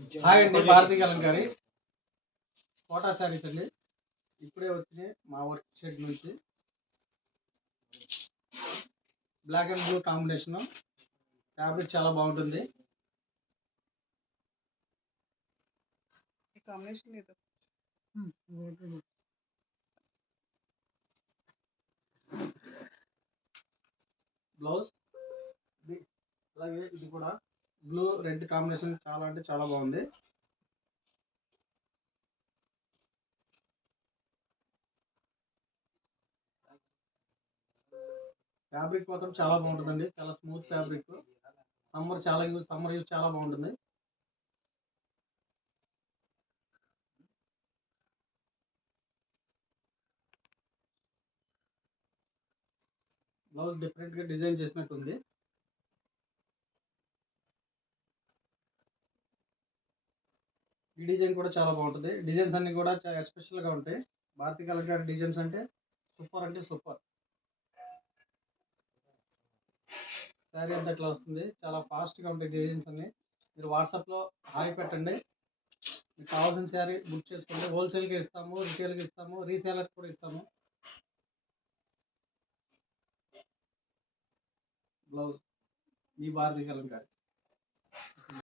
హాయ్ అండి, భారతీ కలంకారి కోటా శారీస్ అండి. ఇప్పుడే వచ్చినాయి మా వర్క్ షెడ్ నుంచి. Black and blue combination, fabric చాలా బాగుంటుంది. బ్లౌజ్ అలాగే ఇది కూడా బ్లూ రెడ్ కాంబినేషన్ చాలా అంటే చాలా బాగుంది. ఫ్యాబ్రిక్ మాత్రం చాలా బాగుంటుందండి, చాలా స్మూత్ ఫ్యాబ్రిక్. సమ్మర్ యూజ్ చాలా బాగుంటుంది. బ్లౌజ్ డిఫరెంట్ గా డిజైన్ చేసినట్టుంది. ఈ డిజైన్ కూడా చాలా బాగుంటుంది. డిజైన్స్ అన్ని కూడా చాలా ఎస్పెషల్ గా ఉంటాయి. భారతీ కలంకారి డిజైన్స్ అంటే సూపర్. శారీ అంతా ఇట్లా వస్తుంది, చాలా ఫాస్ట్గా ఉంటాయి డిజైన్స్ అన్ని. మీరు వాట్సాప్లో హాయ్ పెట్టండి, మీకు కావాల్సిన శారీ బుక్ చేసుకోండి. హోల్సేల్గా ఇస్తాము, రిటైల్గా ఇస్తాము, రీసేలర్ కూడా ఇస్తాము. బ్లౌజ్ మీ భారతీ కలంకారి.